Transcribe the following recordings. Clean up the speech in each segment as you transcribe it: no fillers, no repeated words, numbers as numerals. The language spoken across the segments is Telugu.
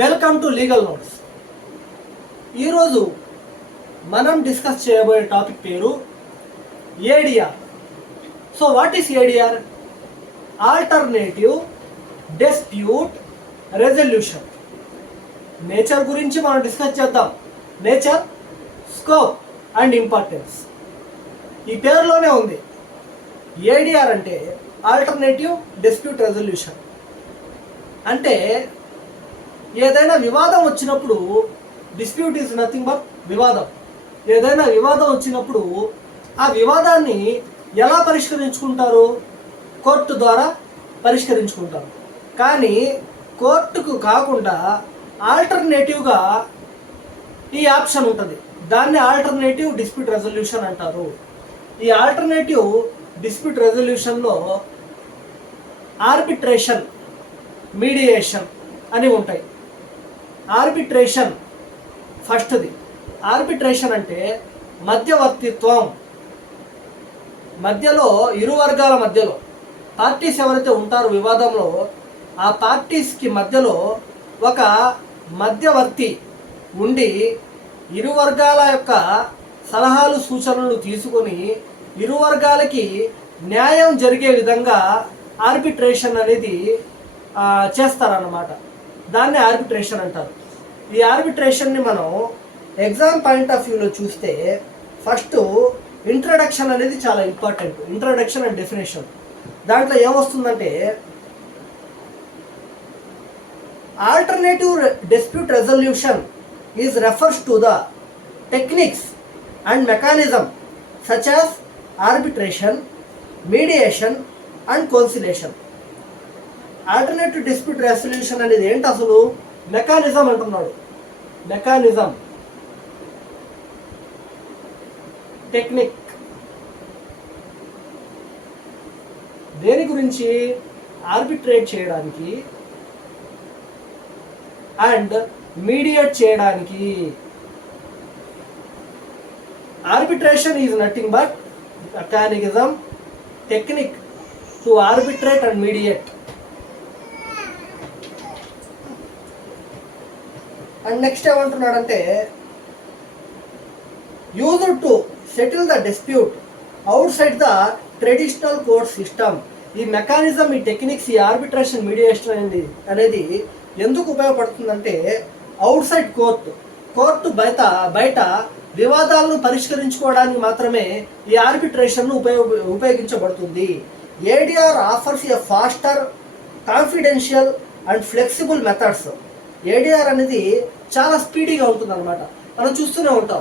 Welcome to legal notes. ఈరోజు మనం డిస్కస్ చేయబోయే టాపిక్ పేరు ADR. So what is ADR? Alternative dispute resolution. Nature గురించి మనం డిస్కస్ చేద్దాం. నేచర్, స్కోప్ అండ్ ఇంపార్టెన్స్ ఈ పేరులోనే ఉంది. ఏడిఆర్ అంటే ఆల్టర్నేటివ్ డిస్ప్యూట్ రెజల్యూషన్. అంటే ఏదైనా వివాదం వచ్చినప్పుడు, డిస్ప్యూట్ ఈజ్ నథింగ్ బట్ వివాదం. ఏదైనా వివాదం వచ్చినప్పుడు ఆ వివాదాన్ని ఎలా పరిష్కరించుకుంటారు? కోర్టు ద్వారా పరిష్కరించుకుంటారు. కానీ కోర్టుకు కాకుండా ఆల్టర్నేటివ్గా ఈ ఆప్షన్ ఉంటుంది. దాన్ని ఆల్టర్నేటివ్ డిస్ప్యూట్ రెజల్యూషన్ అంటారు. ఈ ఆల్టర్నేటివ్ డిస్ప్యూట్ రెజల్యూషన్లో ఆర్బిట్రేషన్, మీడియేషన్ అని ఉంటాయి. ఆర్బిట్రేషన్ ఫస్ట్ది. ఆర్బిట్రేషన్ అంటే మధ్యవర్తిత్వం. మధ్యలో ఇరు వర్గాల మధ్యలో పార్టీస్ ఎవరైతే ఉంటారో వివాదంలో, ఆ పార్టీస్కి మధ్యలో ఒక మధ్యవర్తి ఉండి ఇరు వర్గాల యొక్క సలహాలు సూచనలు తీసుకొని ఇరు వర్గాలకి న్యాయం జరిగే విధంగా ఆర్బిట్రేషన్ అనేది చేస్తారన్నమాట. దాన్ని ఆర్బిట్రేషన్ అంటారు. ఈ ఆర్బిట్రేషన్ని మనం ఎగ్జామ్ పాయింట్ ఆఫ్ వ్యూలో చూస్తే ఫస్ట్ ఇంట్రడక్షన్ అనేది చాలా ఇంపార్టెంట్. Introduction and definition. దాంట్లో ఏమొస్తుందంటే alternative dispute resolution is refers to the techniques and mechanism such as arbitration, mediation and conciliation. Alternative dispute resolution అనేది ఏంటి అసలు? మెకానిజం అంటున్నాడు. Mechanism, technique. దేని గురించి? ఆర్బిట్రేట్ చేయడానికి అండ్ మీడియేట్ చేయడానికి. Arbitration is nothing but mechanism, technique to arbitrate and mediate. And next ఏమంటున్నాడంటే used to settle the dispute outside the traditional court system. ఈ మెకానిజం, ఈ టెక్నిక్స్, ఈ ఆర్బిట్రేషన్, మీడియేషన్ అనేది ఎందుకు ఉపయోగపడుతుందంటే అవుట్ సైడ్ కోర్టు బయట వివాదాలను పరిష్కరించుకోవడానికి మాత్రమే ఈ ఆర్బిట్రేషన్ ఉపయోగించబడుతుంది. ADR offers a faster, confidential and flexible methods. ADR అనేది చాలా స్పీడీగా ఉంటుంది అనమాట. మనం చూస్తూనే ఉంటాం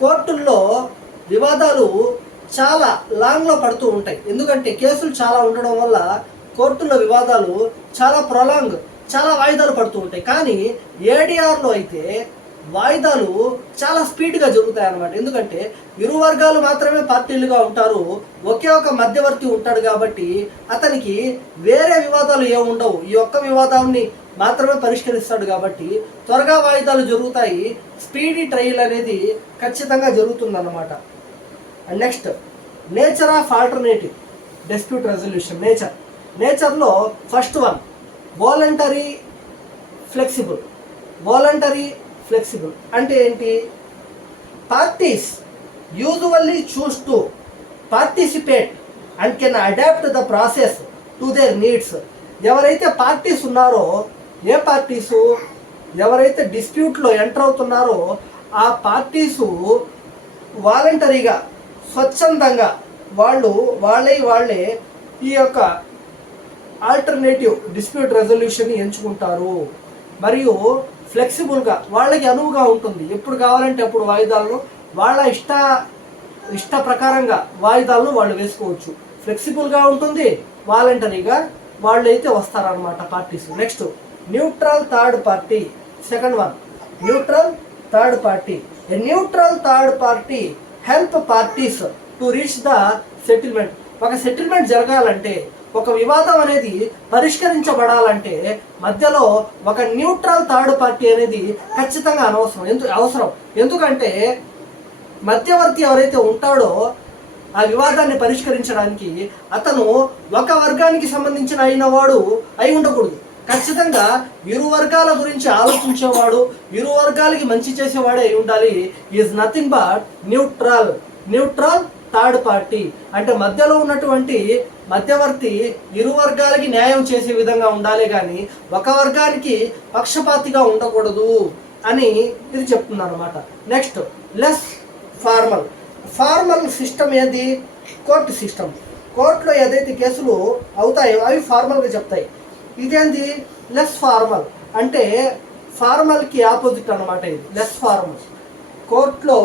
కోర్టుల్లో వివాదాలు చాలా లాంగ్లో పడుతూ ఉంటాయి. ఎందుకంటే కేసులు చాలా ఉండడం వల్ల కోర్టుల్లో వివాదాలు చాలా వాయిదాలు పడుతూ ఉంటాయి. కానీ ఏడిఆర్లో అయితే వాయిదాలు చాలా స్పీడ్గా జరుగుతాయి అన్నమాట. ఎందుకంటే ఇరు వర్గాలు మాత్రమే పార్టీలుగా ఉంటారు. ఒకే ఒక మధ్యవర్తి ఉంటాడు కాబట్టి అతనికి వేరే వివాదాలు ఏముండవు. ఈ ఒక్క వివాదాన్ని మాత్రమే పరిష్కరిస్తాడు కాబట్టి త్వరగా వాయిదాలు జరుగుతాయి. స్పీడీ ట్రయల్ అనేది ఖచ్చితంగా జరుగుతుందన్నమాట. And next nature of alternative dispute resolution. నేచర్లో first one voluntary flexible. Voluntary flexible అంటే ఏంటి? Parties usually choose to participate and can adapt the process to their needs. ఎవరైతే పార్టీస్ ఉన్నారో, ఎవరైతే డిస్ప్యూట్లో ఎంటర్ అవుతున్నారో ఆ పార్టీసు వాలంటరీగా, స్వచ్ఛందంగా వాళ్ళే ఈ యొక్క ఆల్టర్నేటివ్ డిస్ప్యూట్ రెజల్యూషన్ని ఎంచుకుంటారు. మరియు ఫ్లెక్సిబుల్గా, వాళ్ళకి అనువుగా ఉంటుంది. ఎప్పుడు కావాలంటే అప్పుడు వాయిదాలను వాళ్ళ ఇష్ట ప్రకారంగా వాయిదాలను వాళ్ళు వేసుకోవచ్చు. ఫ్లెక్సిబుల్గా ఉంటుంది, వాలంటరీగా వాళ్ళు అయితే వస్తారనమాట parties. Next neutral third party. Second one neutral third party. A neutral third party help parties to reach the settlement. ఒక సెటిల్మెంట్ జరగాలంటే, ఒక వివాదం అనేది పరిష్కరించబడాలంటే మధ్యలో ఒక న్యూట్రల్ థర్డ్ పార్టీ అనేది ఖచ్చితంగా అవసరం. ఎందుకంటే మధ్యవర్తి ఎవరైతే ఉంటాడో ఆ వివాదాన్ని పరిష్కరించడానికి అతను ఒక వర్గానికి సంబంధించిన అయిన వాడు అయి ఉండకూడదు. ఖచ్చితంగా ఇరు వర్గాల గురించి ఆలోచించేవాడు, ఇరు వర్గాలకి మంచి చేసేవాడే అయి ఉండాలి. Is nothing but neutral third party. అంటే మధ్యలో ఉన్నటువంటి మధ్యవర్తి ఇరు వర్గాలకి న్యాయం చేసే విధంగా ఉండాలి, కానీ ఒక వర్గానికి పక్షపాతిగా ఉండకూడదు అని ఇది చెప్తుంది అనమాట. నెక్స్ట్ లెస్ ఫార్మల్ సిస్టమ్ ఏది? Court system. కోర్టులో ఏదైతే కేసులు అవుతాయో అవి ఫార్మల్గా చెప్తాయి. ఇదేంది? Less formal. అంటే ఫార్మల్కి ఆపోజిట్ అనమాట ఇది. లెస్ ఫార్మల్ కోర్టులో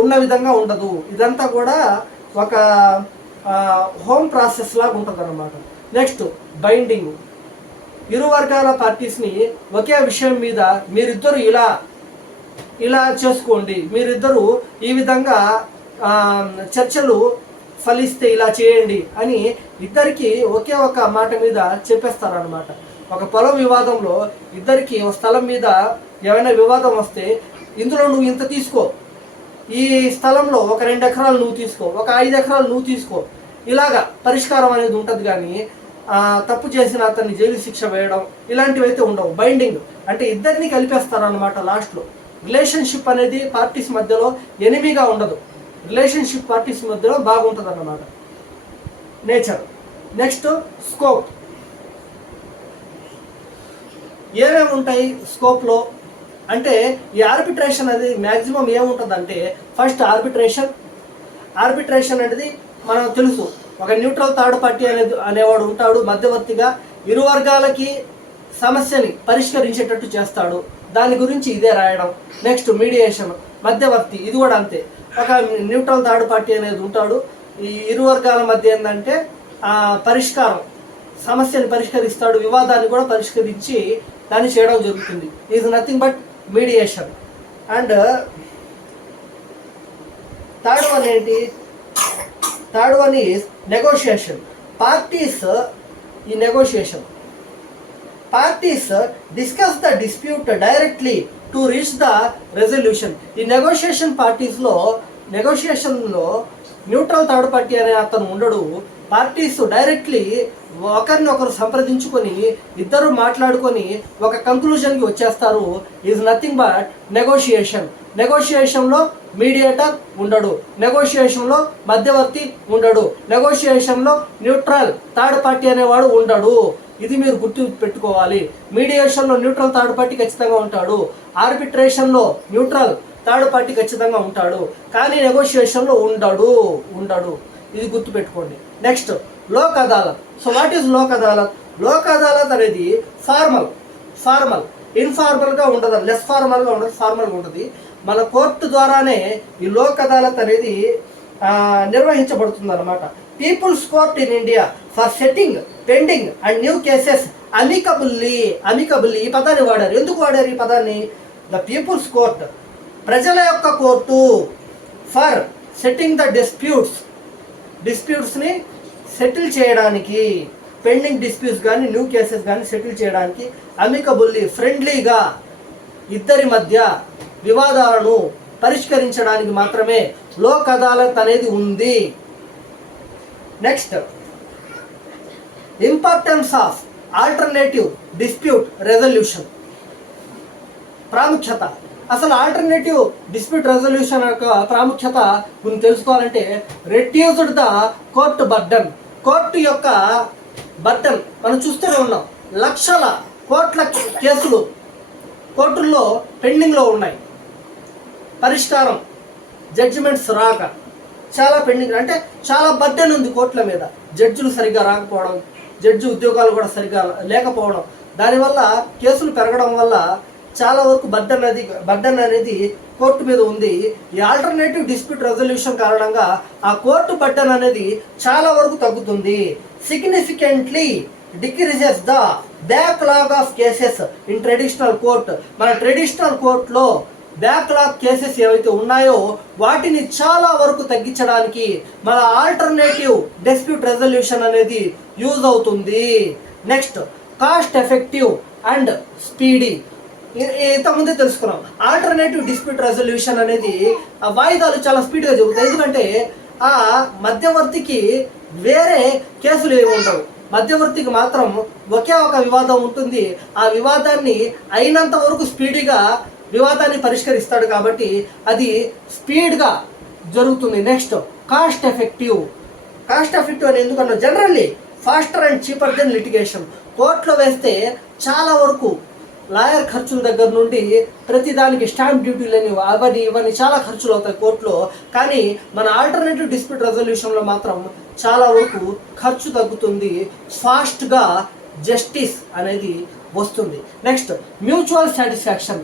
ఉన్న విధంగా ఉండదు. ఇదంతా కూడా ఒక హోమ్ ప్రాసెస్ లాగా ఉంటుంది అనమాట. Next binding. ఇరు వర్గాల పార్టీస్ని ఒకే విషయం మీద మీరిద్దరు ఇలా చేసుకోండి, మీరిద్దరూ ఈ విధంగా చర్చలు ఫలిస్తే ఇలా చేయండి అని ఇద్దరికి ఒకే ఒక మాట మీద చెప్పేస్తారనమాట. ఒక పొలం వివాదంలో ఇద్దరికి ఒక స్థలం మీద ఏమైనా వివాదం వస్తే, ఇందులో నువ్వు ఇంత తీసుకో, ఈ స్థలంలో ఒక 2 ఎకరాలు నువ్వు తీసుకో, ఒక 5 ఎకరాలు నువ్వు తీసుకో, ఇలాగా పరిష్కారం అనేది ఉంటుంది. కానీ తప్పు చేసిన అతన్ని జైలు శిక్ష వేయడం ఇలాంటివి అయితే ఉండవు. బైండింగ్ అంటే ఇద్దరిని కలిపేస్తారనమాట. లాస్ట్లో రిలేషన్షిప్ అనేది పార్టీస్ మధ్యలో ఎనిమిగా ఉండదు, రిలేషన్షిప్ పార్టీస్ మధ్యలో బాగుంటుంది అన్నమాట. నేచర్. Next scope. ఏమేమి ఉంటాయి స్కోప్లో అంటే, ఈ ఆర్బిట్రేషన్ అనేది మ్యాక్సిమం ఏముంటుందంటే, ఫస్ట్ ఆర్బిట్రేషన్ అనేది మనం తెలుసు, ఒక న్యూట్రల్ థర్డ్ పార్టీ అనేవాడు ఉంటాడు మధ్యవర్తిగా, ఇరు వర్గాలకి సమస్యని పరిష్కరించేటట్టు చేస్తాడు. దాని గురించి ఇదే రాయడం. నెక్స్ట్ మీడియేషన్, మధ్యవర్తి. ఇది కూడా అంతే, ఒక న్యూట్రల్ థర్డ్ పార్టీ అనేది ఉంటాడు. ఈ ఇరు వర్గాల మధ్య ఏంటంటే పరిష్కారం, సమస్యని పరిష్కరిస్తాడు, వివాదాన్ని కూడా పరిష్కరించి దాన్ని చేయడం జరుగుతుంది. Is nothing but mediation. And third one ఏంటి? Third one is negotiation. Parties discuss the dispute directly to reach the resolution. ఈ నెగోషియేషన్లో న్యూట్రల్ థర్డ్ పార్టీ అనే అతను ఉండడు. పార్టీస్ డైరెక్ట్లీ ఒకరినొకరు సంప్రదించుకొని ఇద్దరు మాట్లాడుకొని ఒక కంక్లూజన్కి వచ్చేస్తారు. ఈజ్ నథింగ్ బట్ నెగోషియేషన్లో మీడియేటర్ ఉండడు, నెగోషియేషన్లో మధ్యవర్తి ఉండడు, నెగోషియేషన్లో న్యూట్రల్ థర్డ్ పార్టీ అనేవాడు ఉండడు. ఇది మీరు గుర్తు పెట్టుకోవాలి. మీడియేషన్లో న్యూట్రల్ థర్డ్ పార్టీ ఖచ్చితంగా ఉంటాడు, ఆర్బిట్రేషన్లో న్యూట్రల్ థర్డ్ పార్టీ ఖచ్చితంగా ఉంటాడు, కానీ నెగోషియేషన్లో ఉండడు. ఇది గుర్తుపెట్టుకోండి. Next Lok Adalat. So what is Lok Adalat? Lok Adalat అనేది ఫార్మల్ ఇన్ఫార్మల్గా ఉండదు, లెస్ ఫార్మల్గా ఉండదు, ఫార్మల్గా ఉంటుంది. మన కోర్టు ద్వారానే ఈ లోక్ అదాలత్ అనేది నిర్వహించబడుతుంది అనమాట. People's court in India for setting pending and new cases amicably. ఈ పదాన్ని వాడారు. ఎందుకు వాడారు ఈ పదాన్ని? ద పీపుల్స్ కోర్ట్, ప్రజల యొక్క కోర్టు, ఫర్ సెట్టింగ్ ద డిస్ప్యూట్స్ని సెటిల్ చేయడానికి, పెండింగ్ డిస్ప్యూట్స్ కానీ న్యూ కేసెస్ కానీ సెటిల్ చేయడానికి, అమికబుల్లీ ఫ్రెండ్లీగా ఇద్దరి మధ్య వివాదాలను పరిష్కరించడానికి మాత్రమే లోక్ అదాలత్ అనేది ఉంది. Next importance of alternative dispute resolution. ప్రాముఖ్యత. అసలు ఆల్టర్నేటివ్ డిస్ప్యూట్ రెజల్యూషన్ యొక్క ప్రాముఖ్యత గురించి తెలుసుకోవాలంటే, reduced the court burden. Court యొక్క బర్డన్ మనం చూస్తూనే ఉన్నాం. లక్షల కోట్ల కేసులు కోర్టుల్లో పెండింగ్లో ఉన్నాయి, పరిష్కారం జడ్జిమెంట్స్ రాక చాలా పెండింగ్. అంటే చాలా బర్డెన్ ఉంది కోర్టుల మీద. జడ్జిలు సరిగ్గా రాకపోవడం, జడ్జి ఉద్యోగాలు కూడా సరిగ్గా లేకపోవడం, దానివల్ల కేసులు పెరగడం వల్ల చాలా వరకు బర్డెన్ అనేది కోర్టు మీద ఉంది. ఈ ఆల్టర్నేటివ్ డిస్ప్యూట్ రెజల్యూషన్ కారణంగా ఆ కోర్టు బర్డెన్ అనేది చాలా వరకు తగ్గుతుంది. Significantly decreases the backlog of cases in traditional court. మన ట్రెడిషనల్ కోర్టులో బ్యాక్లాగ్ కేసెస్ ఏవైతే ఉన్నాయో వాటిని చాలా వరకు తగ్గించడానికి మన ఆల్టర్నేటివ్ డిస్ప్యూట్ రెజల్యూషన్ అనేది యూజ్ అవుతుంది. Next cost effective and speedy. ఇంతకుముందే తెలుసుకున్నాం. ఆల్టర్నేటివ్ డిస్ప్యూట్ రెజల్యూషన్ అనేది ఆ వాయిదాలు చాలా స్పీడ్గా జరుగుతాయి. ఎందుకంటే ఆ మధ్యవర్తికి వేరే కేసులు ఏమి ఉండవు, మధ్యవర్తికి మాత్రం ఒకే ఒక వివాదం ఉంటుంది. ఆ వివాదాన్ని అయినంత వరకు స్పీడ్గా వివాదాన్ని పరిష్కరిస్తాడు కాబట్టి అది స్పీడ్గా జరుగుతుంది. నెక్స్ట్ కాస్ట్ ఎఫెక్టివ్ అని ఎందుకన్నా generally faster and cheaper than litigation. కోర్టులో వేస్తే చాలా వరకు లాయర్ ఖర్చుల దగ్గర నుండి ప్రతిదానికి స్టాంప్ డ్యూటీలని ఇవన్నీ చాలా ఖర్చులు అవుతాయి కోర్టులో. కానీ మన ఆల్టర్నేటివ్ డిస్ప్యూట్ రెజల్యూషన్లో మాత్రం చాలా వరకు ఖర్చు తగ్గుతుంది, ఫాస్ట్గా జస్టిస్ అనేది వస్తుంది. Next mutual satisfaction.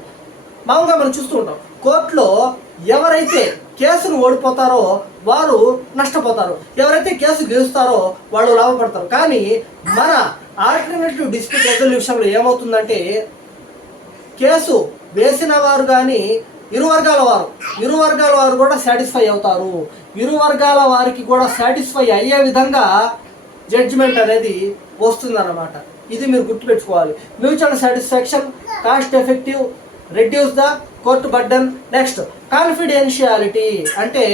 మామూలుగా మనం చూస్తూ ఉంటాం కోర్టులో ఎవరైతే కేసును ఓడిపోతారో వారు నష్టపోతారు, ఎవరైతే కేసు గెలుస్తారో వాళ్ళు లాభపడతారు. కానీ మన ఆల్టర్నేటివ్ డిస్ప్యూట్ రెజల్యూషన్లో ఏమవుతుందంటే కేసు వేసిన వారు కానీ ఇరు వర్గాల వారు కూడా సాటిస్ఫై అవుతారు. ఇరు వర్గాల వారికి కూడా సాటిస్ఫై అయ్యే విధంగా జడ్జిమెంట్ అనేది వస్తుందన్నమాట. ఇది మీరు గుర్తుపెట్టుకోవాలి. Mutual satisfaction, cost effective, reduce the court burden. Next confidentiality అంటే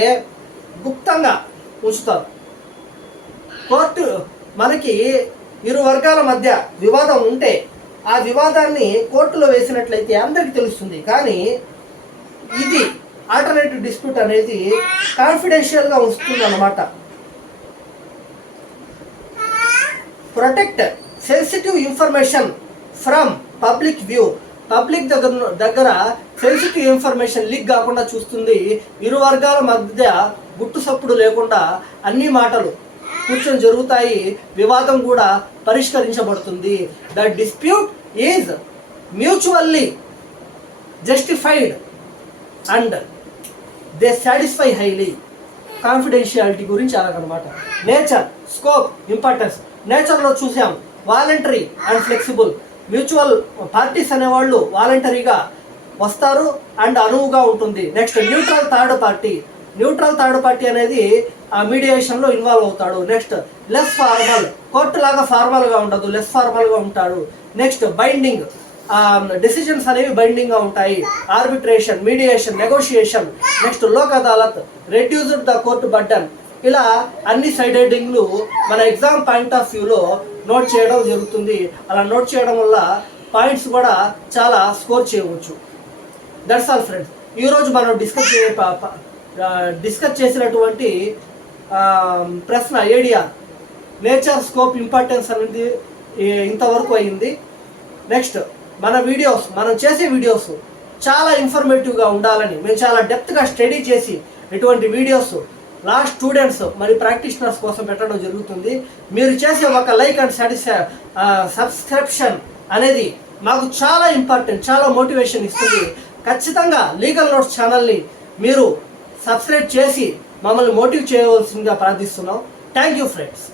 గుప్తంగా ఉంచుతారు. కోర్టు మనకి ఇరు వర్గాల మధ్య వివాదం ఉంటే ఆ వివాదాన్ని కోర్టులో వేసినట్లయితే అందరికీ తెలుస్తుంది. కానీ ఇది ఆల్టర్నేటివ్ డిస్ప్యూట్ అనేది కాన్ఫిడెన్షియల్గా ఉంచుతుంది అన్నమాట. Protect sensitive information from public view. Public దగ్గర సెన్సిటివ్ ఇన్ఫర్మేషన్ లీక్ కాకుండా చూస్తుంది. ఇరు వర్గాల మధ్య గుట్టు సప్పుడు లేకుండా అన్ని మాటలు కూర్చొని జరుగుతాయి, వివాదం కూడా పరిష్కరించబడుతుంది. The dispute is mutually justified and they satisfy highly. Confidentiality గురించి అలాగనమాట. Nature, scope, importance. నేచర్లో చూసాం voluntary and flexible. Mutual parties అనేవాళ్ళు వాలంటరీగా వస్తారు అండ్ అనువుగా ఉంటుంది. నెక్స్ట్ న్యూట్రల్ థర్డ్ పార్టీ అనేది ఆ మీడియేషన్లో ఇన్వాల్వ్ అవుతాడు. నెక్స్ట్ లెస్ ఫార్మల్, కోర్టు లాగా ఫార్మల్గా ఉండదు, లెస్ ఫార్మల్గా ఉంటాడు. నెక్స్ట్ బైండింగ్, డెసిజన్స్ అనేవి బైండింగ్గా ఉంటాయి. Arbitration, mediation, negotiation. Next Lok Adalat, reduced the court burden. ఇలా అన్ని సైడ్ హెడ్డింగ్లు మన ఎగ్జామ్ పాయింట్ ఆఫ్ వ్యూలో నోట్ చేయడం జరుగుతుంది. అలా నోట్ చేయడం వల్ల పాయింట్స్ కూడా చాలా స్కోర్ చేయవచ్చు. That's all friends. ఈరోజు మనం డిస్కస్ చేసినటువంటి ప్రశ్న ఏడిఆర్, నేచర్, స్కోప్, ఇంపార్టెన్స్ అనేది ఇంతవరకు అయింది. నెక్స్ట్ మనం చేసే వీడియోస్ చాలా ఇన్ఫర్మేటివ్గా ఉండాలని మేము చాలా డెప్త్గా స్టడీ చేసి ఇటువంటి వీడియోస్ స్టూడెంట్స్ మరి ప్రాక్టీషనర్స్ కోసం పెట్టడం జరుగుతుంది. మీరు చేసే ఒక లైక్ అండ్ సబ్స్క్రిప్షన్ అనేది మాకు చాలా ఇంపార్టెంట్, చాలా మోటివేషన్ ఇస్తుంది. ఖచ్చితంగా లీగల్ నోట్స్ ఛానల్ని మీరు సబ్స్క్రైబ్ చేసి మమ్మల్ని మోటివ్ చేయవలసిందిగా ప్రార్థిస్తున్నాం. Thank you friends.